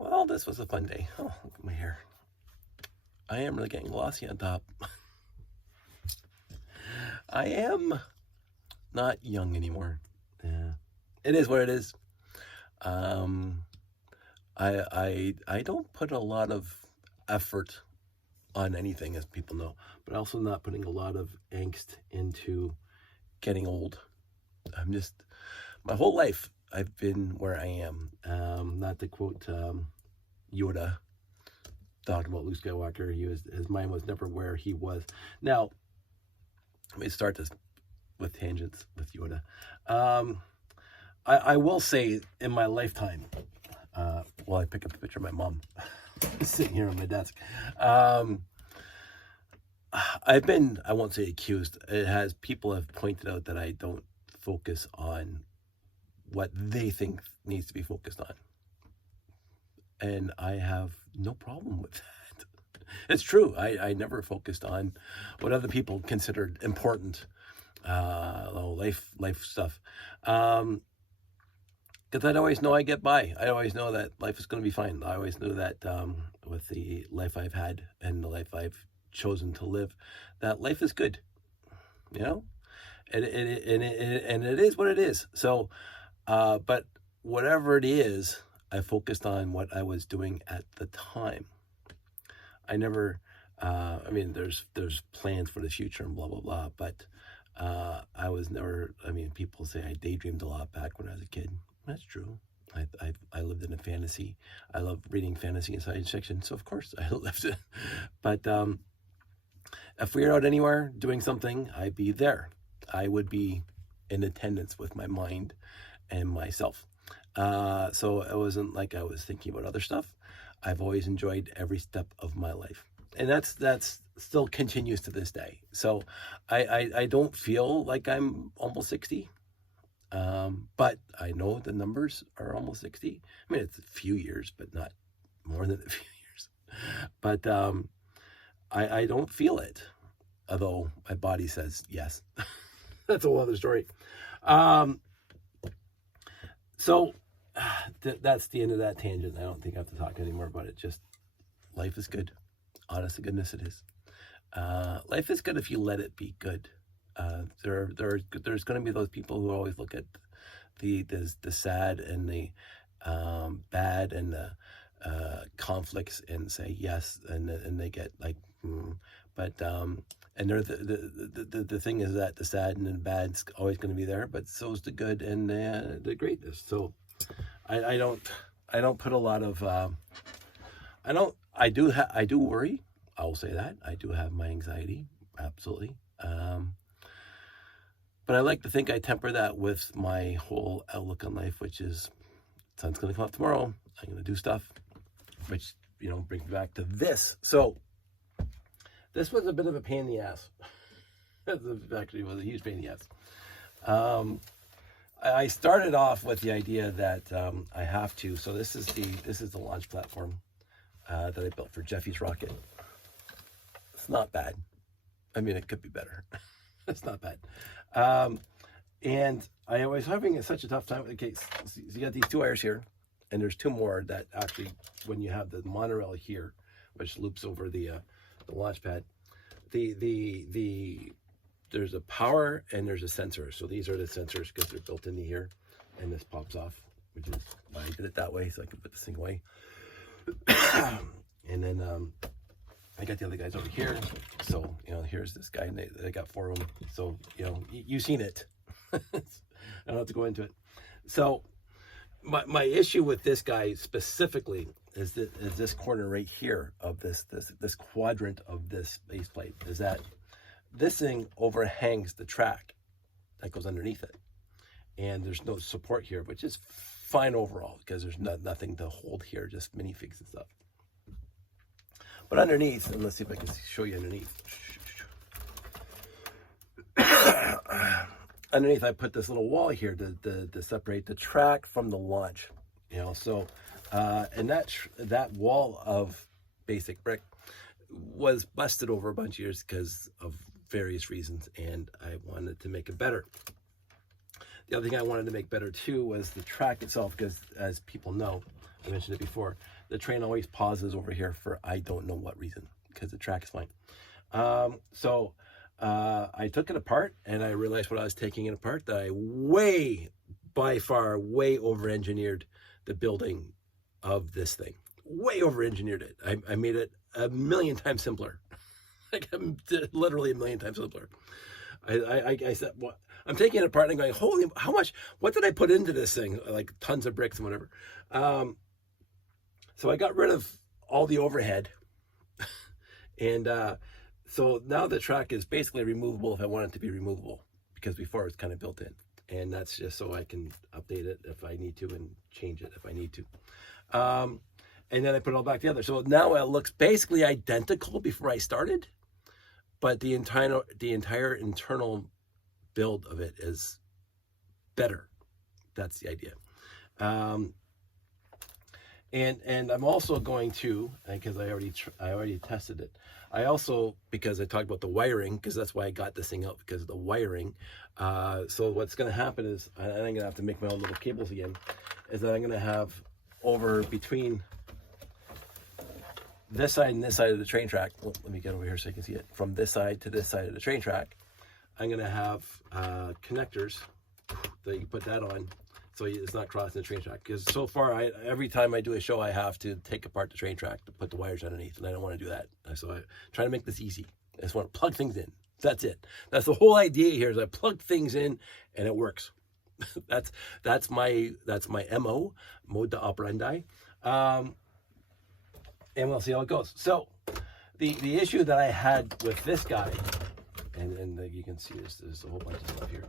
Well, this was a fun day. Oh, look at my hair. I am really getting glossy on top. I am not young anymore. Yeah, it is what it is. Um, I don't put a lot of effort on anything, as people know, but also not putting a lot of angst into getting old. I'm just my whole life I've been where I am. Not to quote Yoda talking about Luke Skywalker, his mind was never where he was. Now, let me start this with tangents with Yoda. I will say in my lifetime, while I pick up a picture of my mom sitting here on my desk, I've been, I won't say accused, people have pointed out that I don't focus on what they think needs to be focused on. And I have no problem with that. It's true. I never focused on what other people considered important, life stuff. Because I'd always know I get by. I always know that life is going to be fine. I always knew that with the life I've had and the life I've chosen to live, that life is good, you know, and it is what it is. So, but whatever it is, I focused on what I was doing at the time. I never, I mean, there's plans for the future and blah, blah, blah, but I was never, I mean, people say I daydreamed a lot back when I was a kid. That's true. I lived in a fantasy. I love reading fantasy and science fiction, so of course I lived it. But if we were out anywhere doing something, I'd be there. I would be in attendance with my mind and myself. So it wasn't like I was thinking about other stuff. I've always enjoyed every step of my life. And that's still continues to this day. So I don't feel like I'm almost 60. But I know the numbers are almost 60. I mean, it's a few years, but not more than a few years. But I don't feel it, although my body says yes. That's a whole other story. So that's the end of that tangent. I don't think I have to talk anymore about it. Just life is good. Honest to goodness, it is. Life is good if you let it be good. There's going to be those people who always look at the sad and the bad and the conflicts and say yes, and they get like, but and they're the thing is that the sad and the bad's always going to be there, but so is the good and the greatness. So I don't put a lot of I do worry. I will say that I do have my anxiety, absolutely. But I like to think I temper that with my whole outlook on life, which is sun's going to come up tomorrow. I'm going to do stuff, which, brings me back to this. So this was a bit of a pain in the ass. Actually, it was a huge pain in the ass. I started off with the idea that I have to. So this is the launch platform that I built for Jeffy's rocket. It's not bad. I mean, it could be better. It's not bad. And I was having such a tough time. Okay, so you got these two wires here, and there's two more that actually, when you have the monorail here, which loops over the launch pad, there's a power and there's a sensor. So these are the sensors because they're built into here, and this pops off, which is why I did it that way, so I can put this thing away. And then I got the other guys over here. So, here's this guy, and they got four of them. So, you've seen it. I don't have to go into it. So, my issue with this guy specifically is this corner right here of this quadrant of this base plate, is that this thing overhangs the track that goes underneath it. And there's no support here, which is fine overall because there's nothing to hold here, just minifigs and stuff. But underneath, and let's see if I can show you underneath. Underneath, I put this little wall here to separate the track from the launch. So, and that wall of basic brick was busted over a bunch of years because of various reasons, and I wanted to make it better. The other thing I wanted to make better too was the track itself, because as people know, I mentioned it before, the train always pauses over here for I don't know what reason, because the track is fine. So I took it apart, and I realized when I was taking it apart that I by far way over-engineered the building of this thing. Way over-engineered it. I made it a million times simpler. Like, literally a million times simpler. I said, well, I'm taking it apart and going, holy, how much, what did I put into this thing? Like tons of bricks and whatever. So I got rid of all the overhead. And so now the track is basically removable if I want it to be removable, because before it's kind of built in. And that's just so I can update it if I need to and change it if I need to. And then I put it all back together. So now it looks basically identical before I started, but the entire internal build of it is better. That's the idea. And I'm also going to, because I already tested it. I also, because I talked about the wiring, because that's why I got this thing out, because of the wiring. So what's going to happen is, I'm going to have to make my own little cables again, is that I'm going to have over between this side and this side of the train track. Well, let me get over here so you can see it. From this side to this side of the train track, I'm going to have connectors that you put that on, so it's not crossing the train track. Because so far, every time I do a show, I have to take apart the train track to put the wires underneath, and I don't want to do that. So I try to make this easy. I just want to plug things in. That's it. That's the whole idea here, is I plug things in and it works. that's my MO, mode operandi. And we'll see how it goes. So the issue that I had with this guy, and you can see there's a whole bunch of stuff here,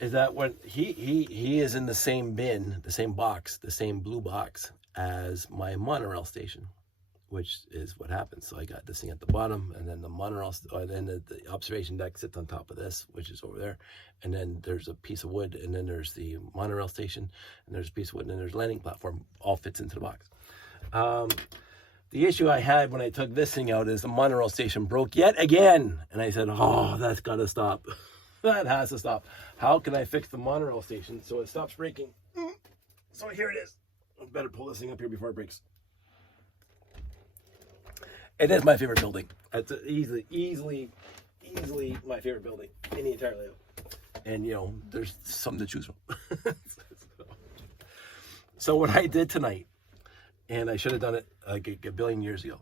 is that when he is in the same bin, the same box, the same blue box as my monorail station, which is what happens. So I got this thing at the bottom, and then the monorail, or then the observation deck sits on top of this, which is over there. And then there's a piece of wood, and then there's the monorail station, and there's a piece of wood, and then there's a landing platform, all fits into the box. The issue I had when I took this thing out is the monorail station broke yet again. And I said, oh, that's got to stop. That has to stop. How can I fix the monorail station so it stops breaking? So here it is. I better pull this thing up here before it breaks. It is my favorite building. It's easily my favorite building in the entire layout. And, you know, there's something to choose from. So what I did tonight, and I should have done it like a billion years ago,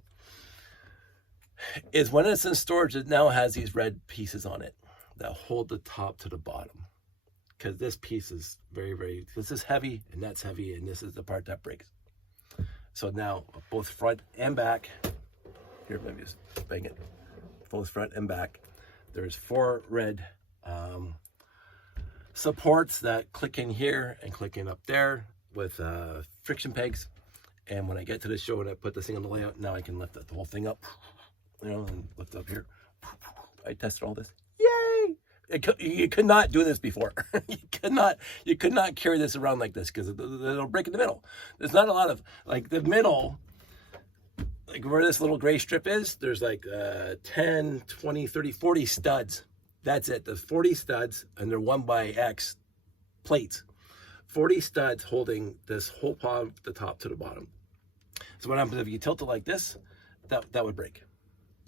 is when it's in storage, it now has these red pieces on it that hold the top to the bottom. Because this piece is this is heavy, and that's heavy, and this is the part that breaks. So now, both front and back, here, let me just bang it, both front and back, there's 4 red supports that click in here and click in up there with friction pegs. And when I get to the show and I put this thing on the layout, now I can lift the whole thing up, you know, and lift up here. I tested all this. Yay! You could not do this before. You could not carry this around like this, because it'll break in the middle. There's not a lot of, like, the middle, like where this little gray strip is, there's like 10, 20, 30, 40 studs. That's it. There's 40 studs, and they're 1x plates. 40 studs holding this whole palm, the top to the bottom. So what happens if you tilt it like this, that would break,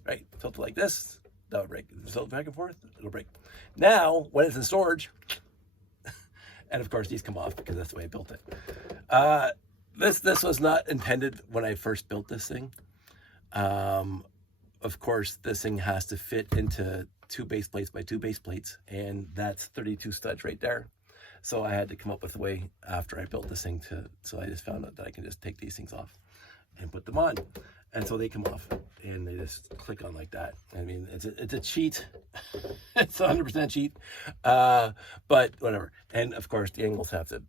right? Tilt it like this, that would break. Tilt it back and forth, it'll break. Now, when it's in storage, and of course these come off because that's the way I built it. This was not intended when I first built this thing. Of course, this thing has to fit into 2 base plates by 2 base plates, and that's 32 studs right there. So I had to come up with a way after I built this thing so I just found out that I can just take these things off and put them on. And so they come off and they just click on like that. I mean, it's a cheat. It's 100% cheat, but whatever. And of course the angles have to,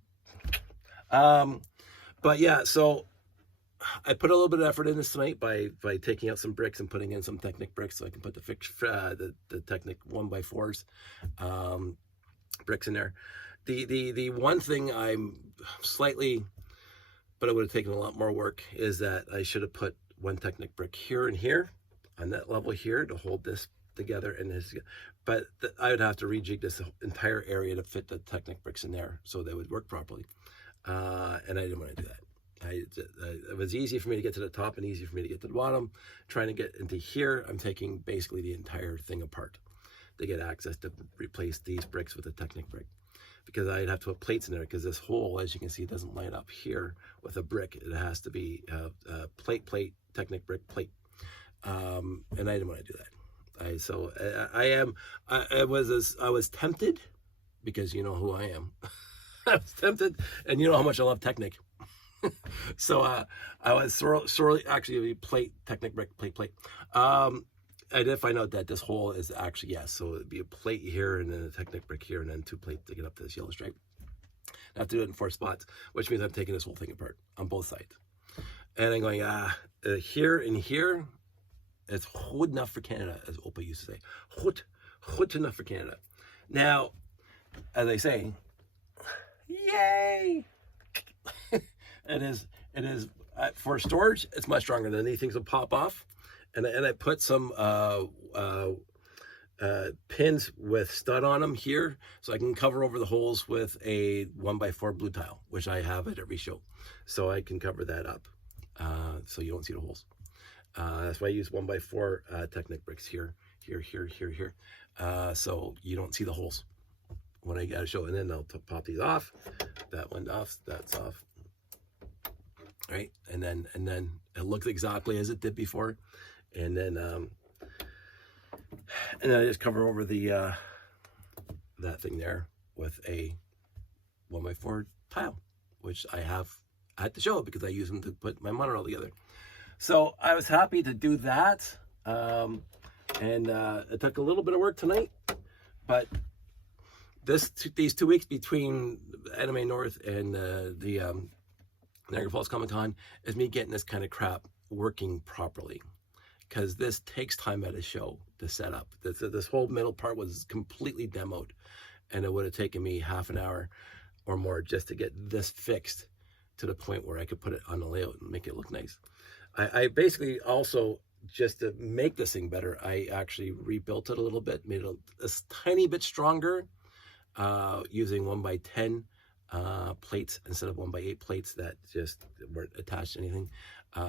but yeah, so I put a little bit of effort in this tonight by taking out some bricks and putting in some Technic bricks, so I can put the Technic 1x4s bricks in there. The one thing I'm slightly, but it would have taken a lot more work, is that I should have put one Technic brick here and here on that level here to hold this together, and this, but I would have to rejig this entire area to fit the Technic bricks in there so they would work properly. And I didn't want to do that. It was easy for me to get to the top and easy for me to get to the bottom. Trying to get into here, I'm taking basically the entire thing apart to get access to replace these bricks with a Technic brick. Because I'd have to put plates in there, because this hole, as you can see, doesn't line up here with a brick. It has to be plate, Technic brick, plate. And I didn't want to do that. I was tempted, because you know who I am. I was tempted, and you know how much I love Technic. So I was sorely actually plate, Technic brick, plate. I did find out that this hole is actually, yes, so it'd be a plate here and then a Technic brick here and then 2 plates to get up to this yellow stripe. I have to do it in 4 spots, which means I'm taking this whole thing apart on both sides. And I'm going, here and here, it's good enough for Canada, as Opa used to say. Good enough for Canada. Now, as I say, yay! It is, for storage, it's much stronger than these things will pop off. And I put some pins with stud on them here, so I can cover over the holes with a 1x4 blue tile, which I have at every show. So I can cover that up, so you don't see the holes. That's why I use 1x4 Technic bricks here, so you don't see the holes when I got to show. And then I'll pop these off. That one off, that's off. Right, and then it looks exactly as it did before. And then I just cover over the that thing there with a 1x4 tile, which I have at the show because I use them to put my monorail together. So I was happy to do that, and it took a little bit of work tonight, but these 2 weeks between Anime North and the Niagara Falls Comic Con is me getting this kind of crap working properly. Because this takes time at a show to set up. This whole middle part was completely demoed, and it would have taken me half an hour or more just to get this fixed to the point where I could put it on the layout and make it look nice. I basically also, just to make this thing better, I actually rebuilt it a little bit, made it a tiny bit stronger, using 1x10 plates instead of 1x8 plates that just weren't attached to anything.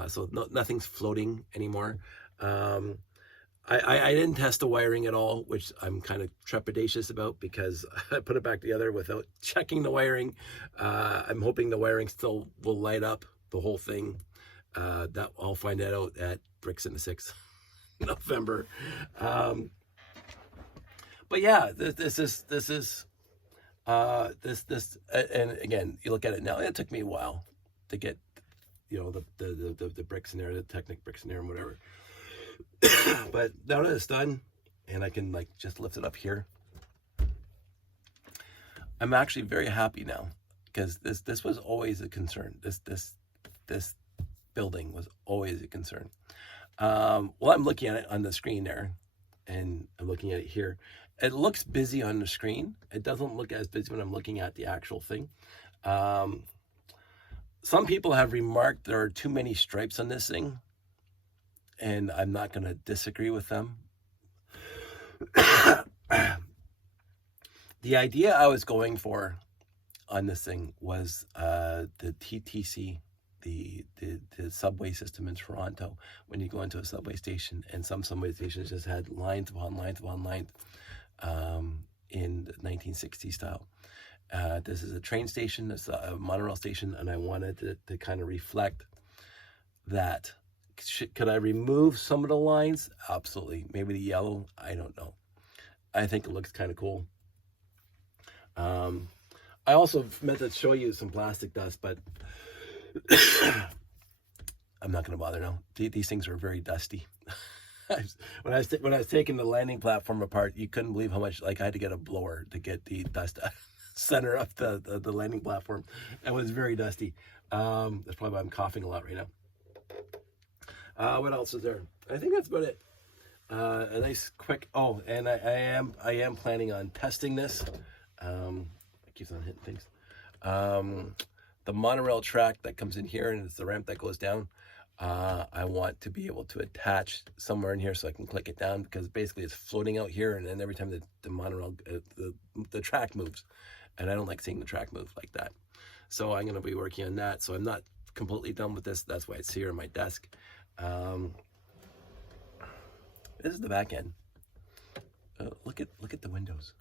So nothing's floating anymore. I didn't test the wiring at all, which I'm kind of trepidatious about because I put it back together without checking the wiring. I'm hoping the wiring still will light up the whole thing. That I'll find that out at Bricks in the 6th November. But yeah, this is and again, you look at it now. It took me a while to get, you know, the bricks in there, the Technic bricks in there, and whatever. But now that it's done, and I can like just lift it up here, I'm actually very happy now, because this was always a concern. This building was always a concern. Well, I'm looking at it on the screen there, and I'm looking at it here. It looks busy on the screen. It doesn't look as busy when I'm looking at the actual thing. Some people have remarked there are too many stripes on this thing, and I'm not going to disagree with them. The idea I was going for on this thing was the TTC, the subway system in Toronto. When you go into a subway station, and some subway stations just had lines upon lines upon lines, in the 1960s style. This is a train station, it's a monorail station, and I wanted to kind of reflect that. Could I remove some of the lines? Absolutely. Maybe the yellow, I don't know. I think it looks kind of cool. I also meant to show you some plastic dust, but I'm not going to bother now. These things are very dusty. When I was taking the landing platform apart, you couldn't believe how much, like, I had to get a blower to get the dust center of the landing platform. It was very dusty. That's probably why I'm coughing a lot right now. What else is there? I think that's about it. A nice quick, and I am planning on testing this. It keeps on hitting things. The monorail track that comes in here, and it's the ramp that goes down. I want to be able to attach somewhere in here so I can click it down, because basically it's floating out here, and then every time the monorail, the track moves, and I don't like seeing the track move like that. So I'm going to be working on that. So I'm not completely done with this. That's why it's here on my desk. This is the back end. Look at the windows.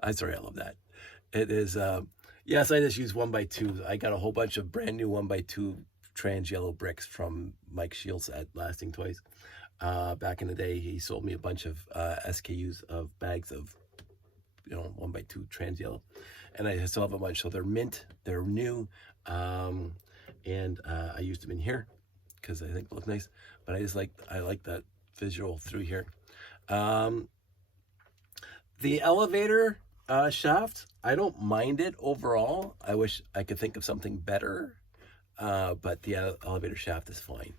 I'm sorry, I love that. It is, yes, I just use 1x2. I got a whole bunch of brand new 1x2 trans yellow bricks from Mike Shields at Lasting Toys. Back in the day, he sold me a bunch of SKUs of bags of, 1x2 trans yellow, and I still have a bunch. So they're mint, they're new, and I used them in here because I think they look nice. But I like that visual through here. The elevator shaft, I don't mind it overall. I wish I could think of something better, but the elevator shaft is fine.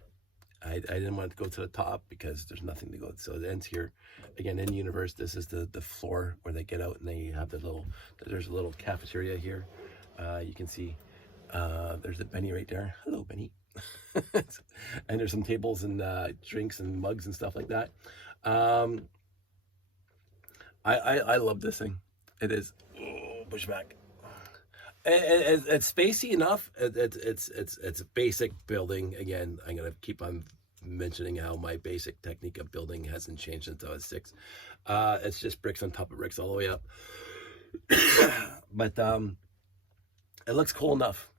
I didn't want it to go to the top because there's nothing to go. So it ends here. Again, in universe, this is the floor where they get out, and they have there's a little cafeteria here. You can see there's a Benny right there. Hello, Benny. And there's some tables and drinks and mugs and stuff like that. I love this thing. It is, push back. It's spacey enough. It's a basic building. Again, I'm gonna keep on mentioning how my basic technique of building hasn't changed since I was 6. It's just bricks on top of bricks all the way up. But it looks cool enough.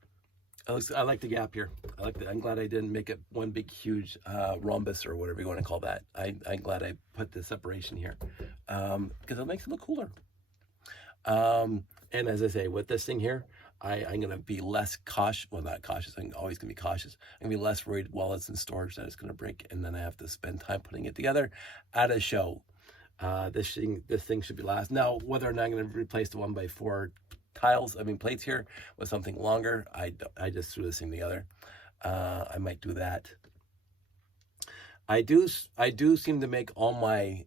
I like the gap here. I'm glad I didn't make it one big huge rhombus or whatever you want to call that. I'm glad I put the separation here because it makes it look cooler. And as I say, with this thing here, I'm going to be less cautious. Well, not cautious. I'm always going to be cautious. I'm going to be less worried while it's in storage that it's going to break, and then I have to spend time putting it together at a show. This thing should be last. Now, whether or not I'm going to replace the 1x4 plates here with something longer, I just threw this thing together. I might do that. I do seem to make all my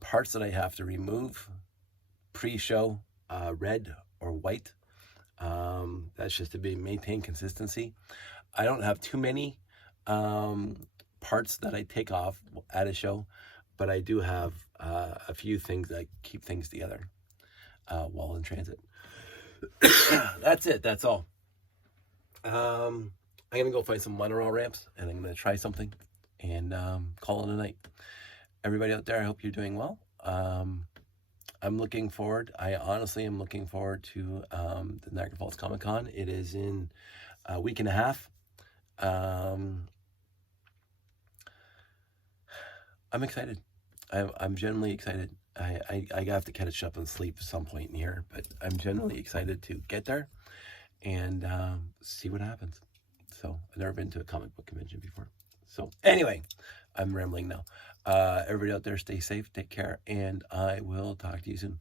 parts that I have to remove pre-show red or white. That's just to maintain consistency. I don't have too many parts that I take off at a show, but I do have a few things that keep things together while in transit. That's it. That's all. I'm gonna go find some monorail ramps, and I'm gonna try something and call it a night. Everybody out there, I hope you're doing well. I'm looking forward. I honestly am looking forward to the Niagara Falls Comic Con. It is in a week and a half. I'm excited. I'm genuinely excited. I have to catch up on sleep at some point in here, but I'm genuinely excited to get there and see what happens. So I've never been to a comic book convention before. So anyway, I'm rambling now. Everybody out there, stay safe, take care, and I will talk to you soon.